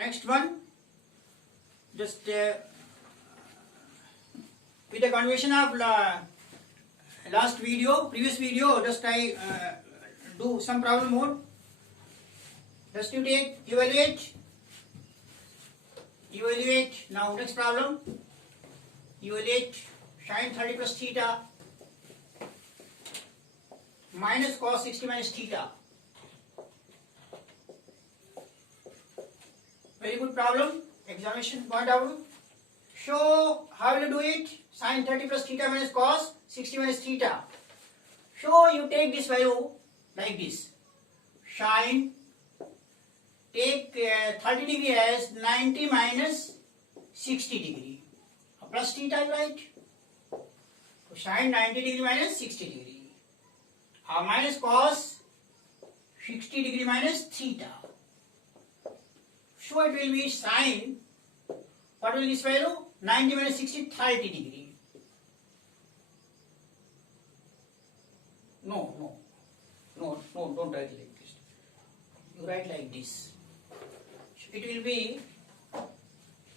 Next one, just with the continuation of previous video, just I do some problem more. Just you take, evaluate. Now next problem, evaluate sin 30 plus theta minus cos 60 minus theta. Very good problem, examination point of view. So how will you do it? Sin 30 plus theta minus cos 60 minus theta. So you take this value like this. Sin, take 30 degree as 90 minus 60 degree. Plus theta, right? So sin 90 degree minus 60 degree. Minus cos 60 degree minus theta. So it will be sin, what will this value? 90 minus 60, 30 degree. No, don't write like this. You write like this. It will be,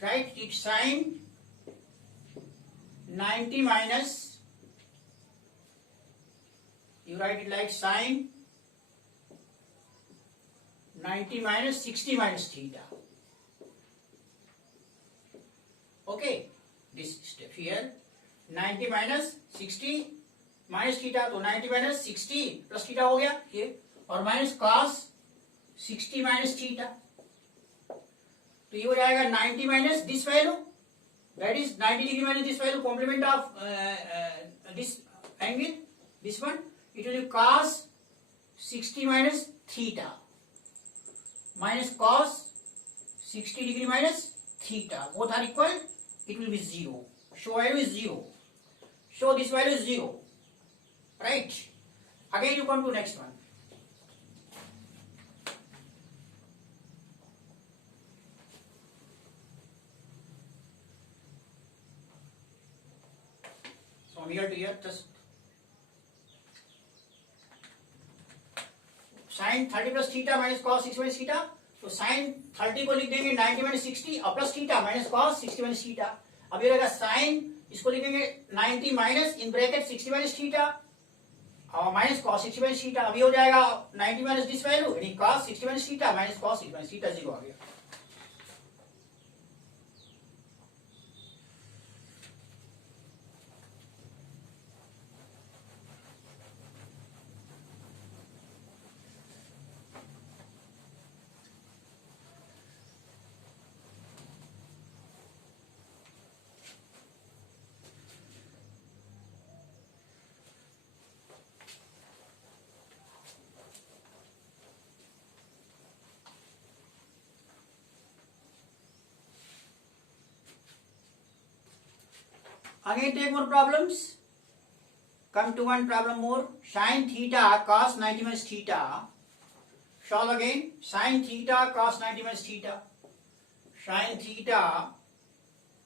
write it sin 90 minus, you write it like sin 90 minus 60 minus theta. Okay, this step here, 90 minus 60 minus theta, तो 90 minus 60 plus theta हो गया ये, और minus cos 60 minus theta, तो ये हो जाएगा 90 minus this value, that is 90 degree minus this value, complement of this angle, this one, it will be cos 60 minus theta minus cos 60 degree minus theta, both are equal, it will be 0. So value is 0. So this value is 0. Right? Again you come to next one. From here to here, just sin 30 plus theta minus cos 60 minus theta. तो sin 30 को लिख देंगे 90 minus 60 और plus theta minus cos 60 minus theta. अब ये रहेगा sin, इसको लिखेंगे 90 minus in bracket 60 minus theta और माइनस cos 60 माइनस थीटा. अब ये हो जाएगा 90 माइनस दिस वैल्यू यानी cos 60 minus theta minus cos 60 minus theta, 0 आ गया. Again take more problems. Come to one problem more. Sin theta cos 90 minus theta. Solve again. Sin theta cos 90 minus theta. Sin theta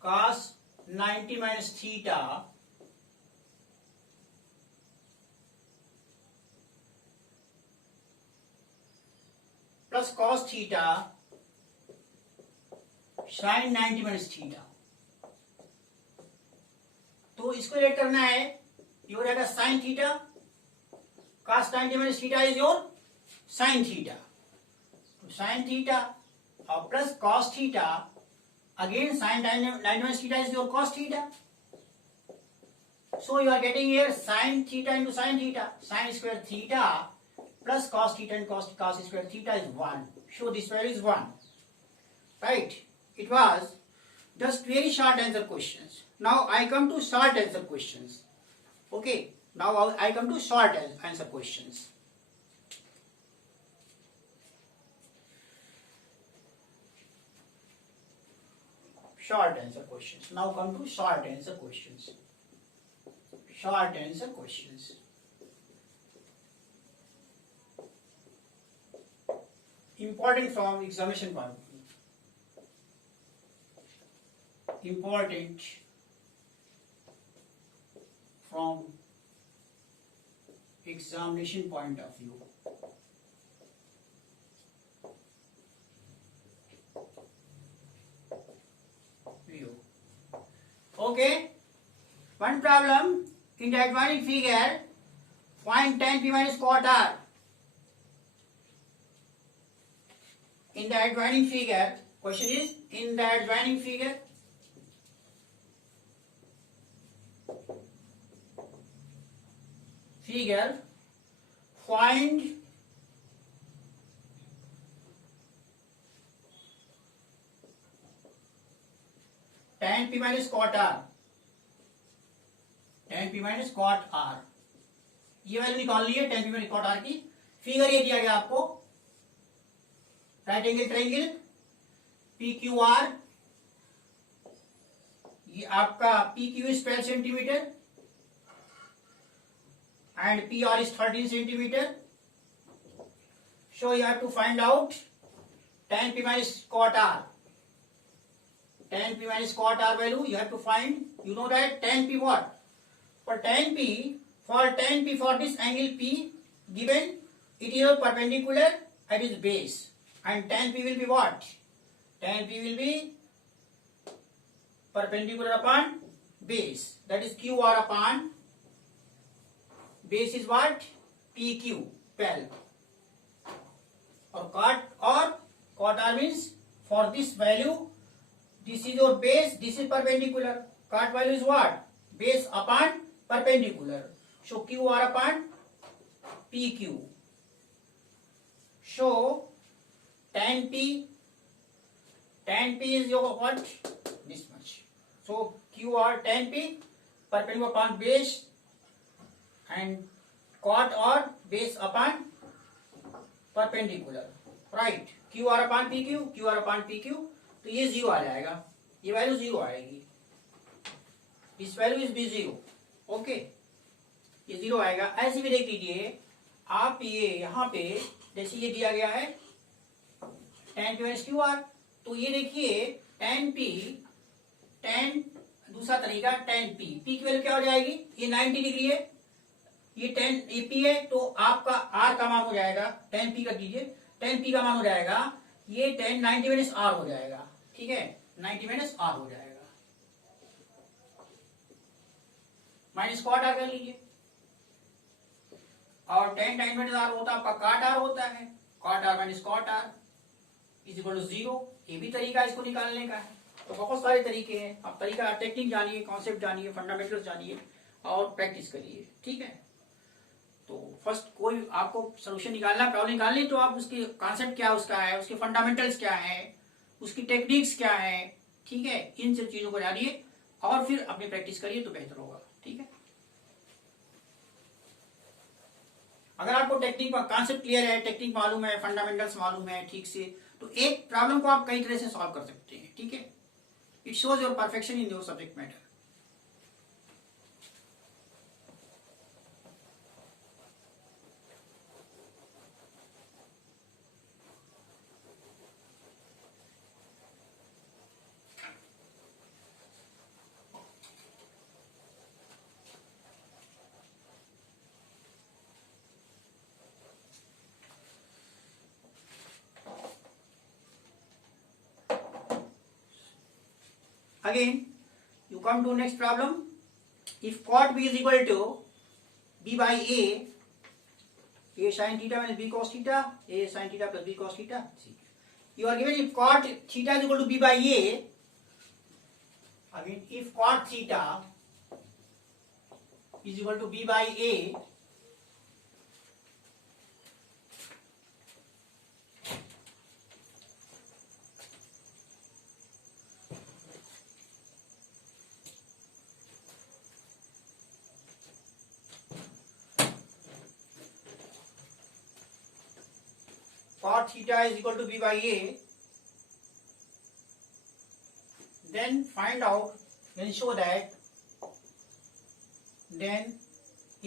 cos 90 minus theta plus cos theta sin 90 minus theta. तो इसको late करना है, ये हो जाएगा sine theta cos 90 minus theta is your sine theta. तो sine theta और plus cos theta again sine 90 minus theta is your cos theta. So you are getting here sin theta into sin theta. Sin square theta plus cos theta and cos square theta is 1. So this value is 1. Right? It was just very short answer questions. Now I come to short answer questions. Okay. Now I come to short answer questions. Short answer questions. Now come to short answer questions. Short answer questions. Important from examination point of view. Important from examination point of view. Okay. One problem in the adjoining figure. Find tan p minus cot r. In the adjoining figure, question is in the adjoining figure. Find tan p minus cot r. tan p minus cot r. ये value निकालनी है tan p minus cot r की. Figure ये दिया गया आपको, right angle triangle P Q R. ये आपका P Q is 12 centimetre and PR is 13 centimeter. So you have to find out tan p minus cot r. Tan p minus cot r value you have to find. You know that tan p what? For tan p for this angle p given, it is perpendicular at its base, and tan p will be what? Tan p will be perpendicular upon base. That is QR upon base is what? PQ, 12. Or cot r means for this value, this is your base, this is perpendicular. Cot value is what? Base upon perpendicular. So QR upon PQ. So tan p is your what? This much. So QR tan p perpendicular upon base and cot or base upon perpendicular, right? QR upon PQ, तो ये 0 आ जाएगा, ये value 0 आएगी. This value is be 0. Okay, ये 0 आएगा. ऐसे भी देख लीजिए आप, ये यहाँ पे जैसे ये दिया गया है tan p minus QR, तो ये देखिए दूसरा तरीका tan p की वैल्यू क्या हो जाएगी? ये 90 डिग्री है, ये p है, तो आपका r का मान हो जाएगा, tan p कर दीजिए, tan p का मान हो जाएगा ये 90 माइनस r हो जाएगा. ठीक है, 90 माइनस r हो जाएगा. माइनस कॉट r कर लीजिए, और tan माइनस r होता है आपका काट r होता है. Cot r minus cot r is equal to 0. ये भी तरीका इसको निकालने का है. तो बहुत सारे तरीके हैं. आप तरीका, टेक्निक जानिए, कॉन्सेप्ट जानिए, फंडामेंटल्स जानिए और प्रैक्टिस करिए. ठीक है, तो फर्स्ट कोई आपको सोल्यूशन निकालना, प्रॉब्लम निकालनी, तो आप उसकी कॉन्सेप्ट क्या उसका है, उसके फंडामेंटल्स क्या है, उसकी टेक्निक्स क्या है. ठीक है, इन सब चीजों को जानिए और फिर अपनी प्रैक्टिस करिए तो बेहतर होगा. ठीक है, अगर आपको टेक्निक का कॉन्सेप्ट क्लियर है, टेक्निक मालूम है, फंडामेंटल्स मालूम है ठीक से, तो एक प्रॉब्लम को आप कई तरह से सॉल्व कर सकते हैं. ठीक है, it shows your perfection in your subject matter. Again, you come to next problem. If cot b is equal to b by a sin theta minus b cos theta, a sin theta plus b cos theta. You are given if cot theta is equal to b by a. Again, if cot theta is equal to b by a, cot theta is equal to b by a, then find out, then show that then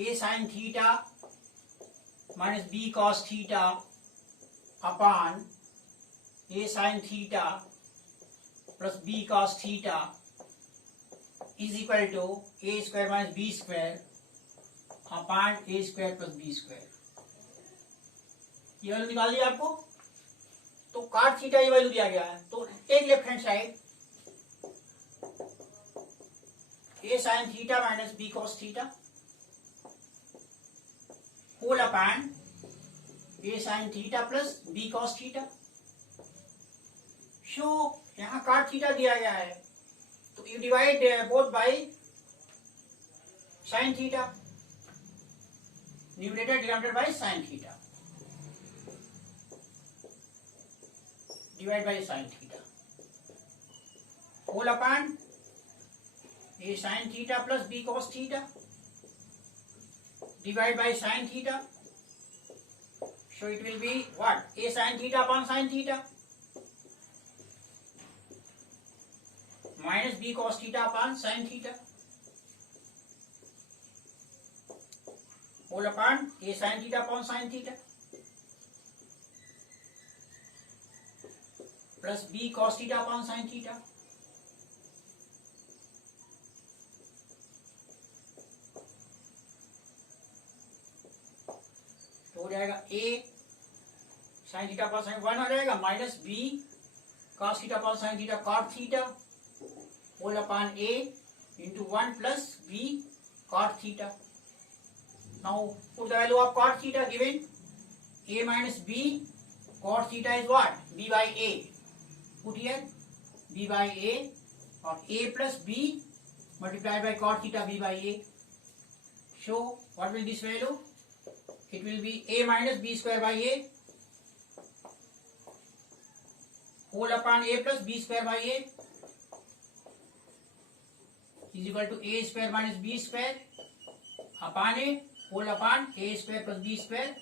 a sin theta minus b cos theta upon a sin theta plus b cos theta is equal to a square minus b square upon a square plus b square. ये value निकाल दिया आपको. तो cot theta ये value दिया गया है, तो take left hand side, a sin theta minus b cos theta whole upon a sin theta plus b cos theta. सो यहाँ cot theta दिया गया है तो you divide both by sin theta, numerator divided by sin theta, divide by sin theta whole upon a sin theta plus b cos theta divide by sin theta. So it will be what? A sin theta upon sin theta minus b cos theta upon sin theta whole upon a sin theta upon sin theta plus b cos theta upon sin theta. तो हो जाएगा a sin theta upon sin 1 हो जाएगा minus b cos theta upon sin theta cot theta whole upon a into 1 plus b cot theta. Now put the value of cot theta given a minus b cot theta is what? B by a. Put here b by a or a plus b multiplied by cot theta b by a. So what will this value? It will be a minus b square by a whole upon a plus b square by a is equal to a square minus b square upon a whole upon a square plus b square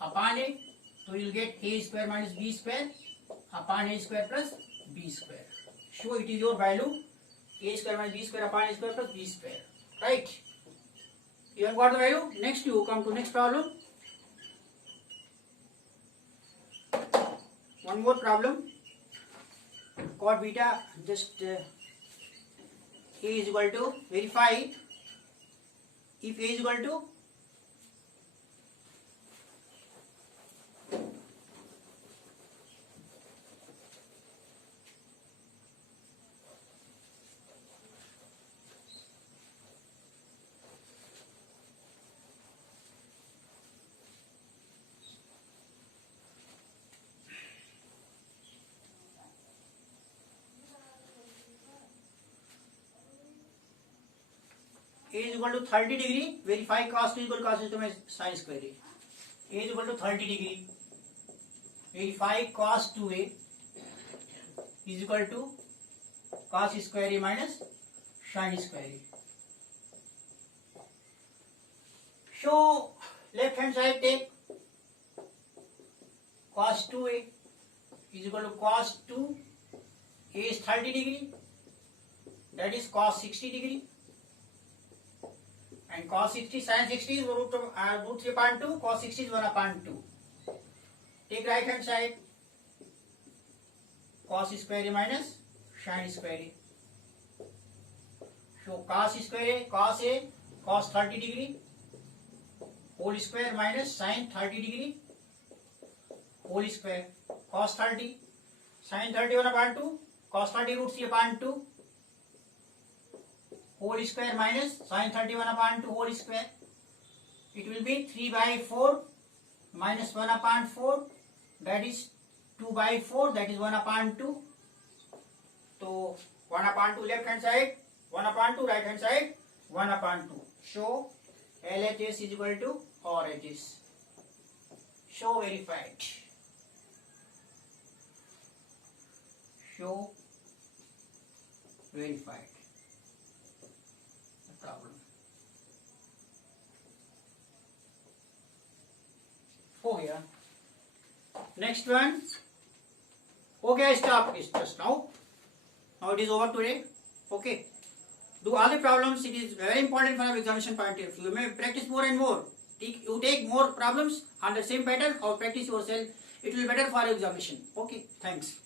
upon a. So you will get a square minus b square upon a square plus b square. So it is your value a square minus b square upon a square plus b square. Right? You have got the value. Next you come to next problem. One more problem. Cot beta just a is equal to verify if a is equal to a is equal to 30 degree, verify cos 2 equal to cos 2 में sin square a. A is equal to 30 degree, verify cos 2a is equal to cos square a minus sin square a. So left hand side take cos 2a is equal to cos 2 a is 30 degree, that is cos 60 degree. And cos 60 sin 60 is root 3 upon 2, cos 60 is 1 upon 2. Take right hand side cos square a minus sin square a. So cos square a cos 30 degree whole square minus sin 30 degree whole square cos 30 sin 30 1 upon 2 cos 30 root 3 upon 2 whole square minus sin 31 upon 2 whole square. It will be 3 by 4 minus 1 upon 4, that is 2 by 4, that is 1 upon 2. So 1 upon 2 left hand side, 1 upon 2 right hand side, 1 upon 2. So LHS is equal to RHS. Show verified. Show verified. Problem हो गया. Next one. Okay, stop this just now. Now it is over today. Okay. Do all the problems. It is very important from examination point of view. You may practice more and more. You take more problems on the same pattern or practice yourself. It will be better for your examination. Okay. Thanks.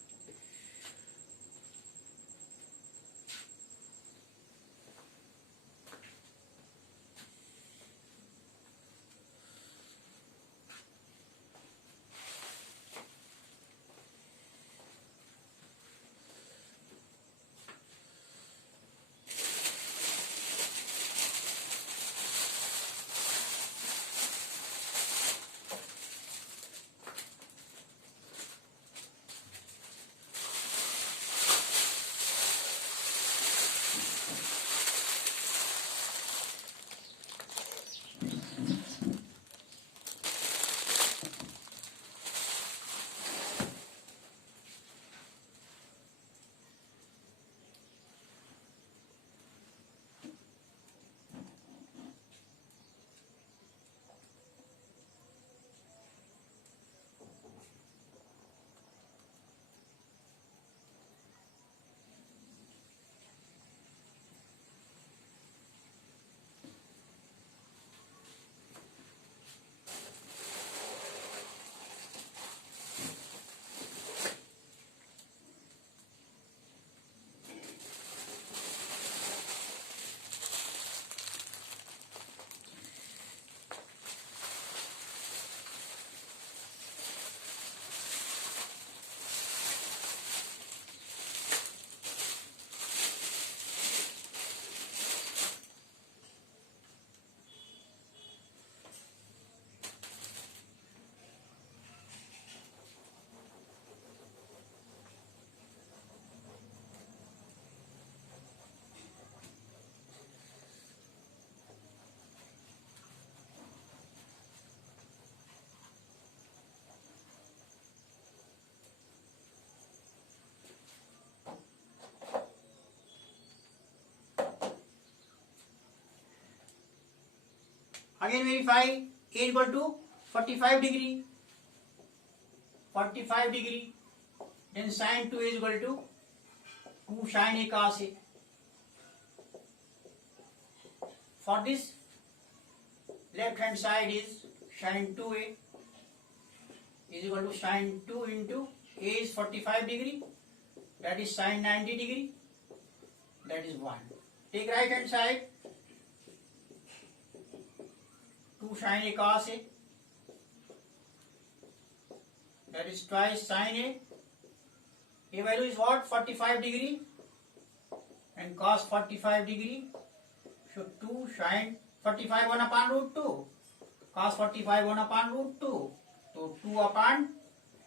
Again verify A equal to 45 degree. 45 degree. Then sin 2 is equal to 2 sin A cos A. For this, left hand side is sin 2A is equal to sin 2 into A is 45 degree, that is sin 90 degree, that is 1. Take right hand side, 2 sin A cos A, that is twice sin A. A value is what? 45 degree, and cos 45 degree, so 2 sin 45 1 upon root 2, cos 45 1 upon root 2, so 2 upon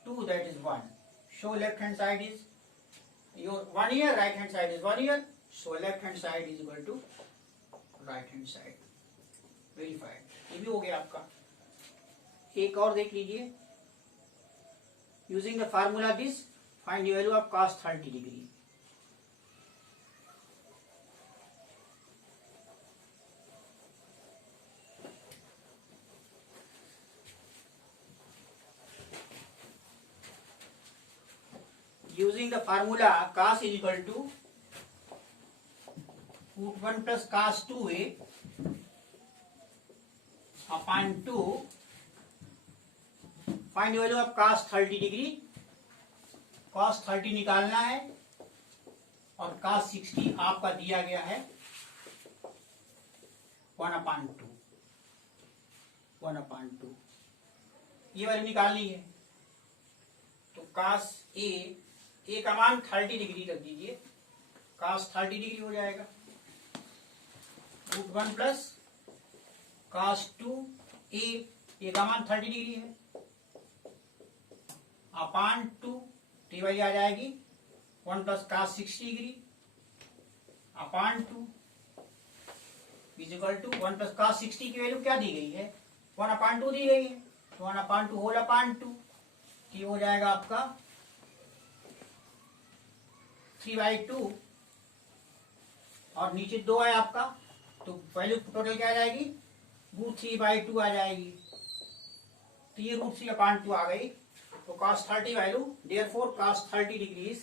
2, that is 1. So left hand side is your 1 year, right hand side is 1 year, so left hand side is equal to right hand side. Verified. ये भी हो गया आपका. एक और देख लीजिए. Using the formula this find the value of cos 30 degree. Using the formula cos is equal to root 1 plus cos 2a upon 2. Find the value of cos 30 degree. cos 30 निकालना है और cos 60 आपका दिया गया है 1 upon 2. 1 upon 2 ये वाली निकालनी है. तो cos A का मान 30 डिग्री रख दीजिए. cos 30 डिग्री हो जाएगा. रूट 1 प्लस cos 2A का मान 30 डिग्री है. अपान 2 टी वाली आ जाएगी 1 plus cos 60 degree upon 2 is equal to 1 plus cos 60 की वैल्यू क्या दी गई है? 1 अपान 2 दी गई है. तो 1 अपान 2 होल अपान 2 ये हो जाएगा आपका 3/2 और नीचे 2 है आपका. तो वैल्यू टोटल क्या आ जाएगी? रूट 3/2 आ जाएगी. तो ये रूट 3 अपान 2 आ गई. तो cos 30 value therefore cos 30 degree is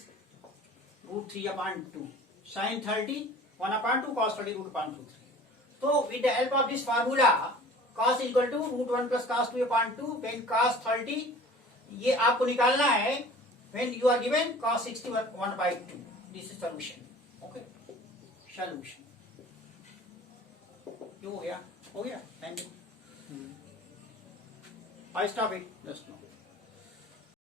root 3 upon 2. sin 30 1 upon 2 cos 30 root upon 2 3. तो with the help of this formula cos is equal to root 1 plus cos 2 upon 2 when cos 30 ये आपको निकालना है when you are given cos 60 1/2. This is solution. Okay, solution. ये हो गया. Thank you. I stop it just now.